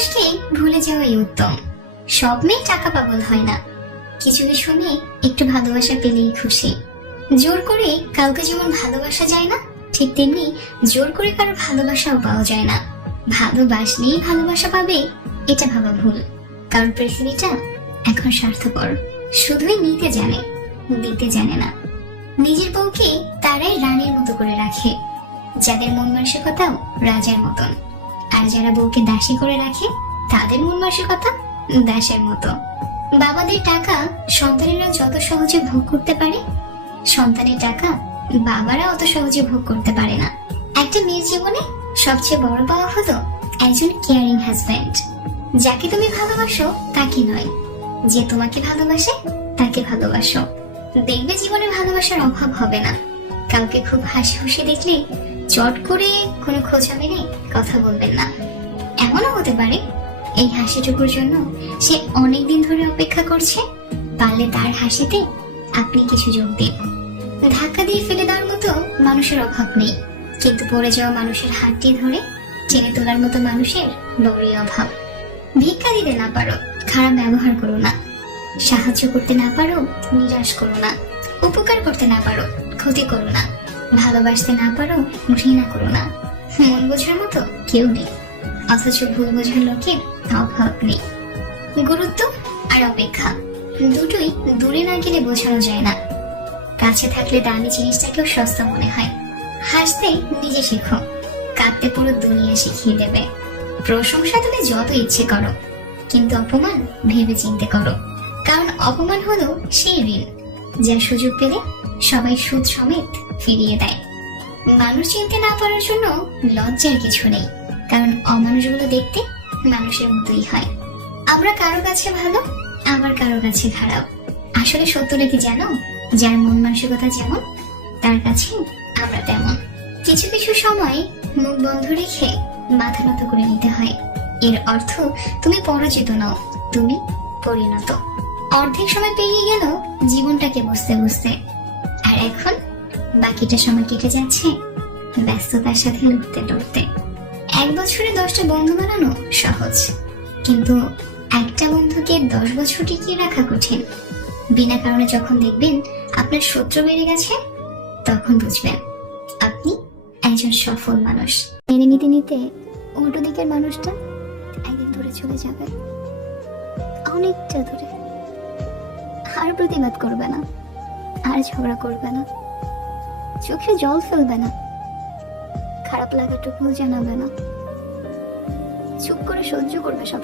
মানুষকে ভুলে যাওয়াই উত্তম। সব মেয়ে টাকা পাগল হয় না, কিছু কিছু মেয়ে একটু ভালোবাসা পেলেই খুশি। জোর করে কাউকে যেমন ভালোবাসা যায় না, ঠিক তেমনি জোর করে কারো ভালোবাসাও পাওয়া যায় না। ভালোবাসলেই ভালোবাসা পাবে এটা ভাবা ভুল, কারণ পৃথিবীটা এখন স্বার্থপর, শুধুই নিতে জানে, দিতে জানে না। নিজের বউকে তারাই রানীর মতো করে রাখে, যাদের মন মানসিকতাও রাজার মতন। আর যারা বউকে দাসী করে রাখে, তাদের মন মানসিকতা দাসের মতো। বাবাদের টাকা সন্তানেরা যত সহজে ভোগ করতে পারে, সন্তানের টাকা বাবারা অত সহজে ভোগ করতে পারে না। একটা মেয়ের জীবনে সবচেয়ে বড় পাওয়া হলো একজন কেয়ারিং হাজব্যান্ড। যাকে তুমি ভালোবাসো তাকে নয়, যে তোমাকে ভালোবাসে তাকে ভালোবাসো। দেখবে জীবনে ভালোবাসার অভাব হবে না। কাউকে খুব হাসি খুশি দেখলে চট করে কোনো খোঁচা মেরে কথা বলবেন না। এমনও হতে পারে এই হাসিটুকুর জন্য সে অনেকদিন ধরে অপেক্ষা করছে, পারলে তার হাসিতে আপনি কিছু যোগ দিন। ধাক্কা দিয়ে ফেলে দেওয়ার মতো মানুষের অভাব নেই, কিন্তু পড়ে যাওয়া মানুষের হাতটি ধরে টেনে তোলার মতো মানুষের বড়ই অভাব। ভিক্ষা দিতে না পারো, খারাপ ব্যবহার করো না। সাহায্য করতে না পারো, নিরাশ করো না। উপকার করতে না পারো, ক্ষতি করো না। ভালোবাসতে না পারো, ঘৃণা করো না। মন বোঝার মতো কেউ নেই, অথচ ভুল বোঝার লোকের অভাব নেই। গুরুত্ব আর অপেক্ষা দুটোই দূরে না গেলে বোঝানো যায় না। কাছে থাকলে দামি জিনিসটাকেও সস্তা মনে হয়। হাসতে নিজে শেখো, কাঁদতে পুরো দুনিয়া শিখিয়ে দেবে। প্রশংসা তুমি যত ইচ্ছে করো, কিন্তু অপমান ভেবে চিন্তে করো, কারণ অপমান হলো সেই ঋণ যা সুযোগ পেলে সবাই সুদ সমেত ফিরিয়ে দেয়। মানুষ চিনতে না পারার জন্য লজ্জার কিছু নেই, কারণ অমানুষগুলো দেখতে মানুষের মতোই হয়। আমরা কারো কাছে ভালো, আবার কারো কাছে খারাপ। আসলে সত্যটা কি জানো? যার মন মানসিকতা যেমন, তার কাছে আমরা তেমন। কিছু কিছু সময় মুখ বন্ধ রেখে মাথা নত করে নিতে হয়। এর অর্থ তুমি পরাজিত নও, তুমি পরিণত। অর্ধেক সময় পেরিয়ে গেল জীবনটাকে বুঝতে বুঝতে, আর এখন বাকিটা সময় কেটে যাচ্ছে ব্যস্ততার সাথে লড়তে লড়তে। 1 বছরে 10টা বন্ধু বানানো সহজ, কিন্তু একটা বন্ধুকে 10 বছর টিকিয়ে রাখা কঠিন। বিনা কারণে যখন দেখবেন আপনার শত্রু বেড়ে গেছে, তখন বুঝবেন আপনি একজন সফল মানুষ। মেনে নিতে নিতে উল্টো দিকের মানুষটা একদিন দূরে চলে যাবে, অনেকটা দূরে। আর প্রতিবাদ করবে না, আর ঝগড়া করবে না, চোখে জল ফেলবে না, খারাপ লাগাটুকুও জানাবে না, চুপ করে সহ্য করবে সব।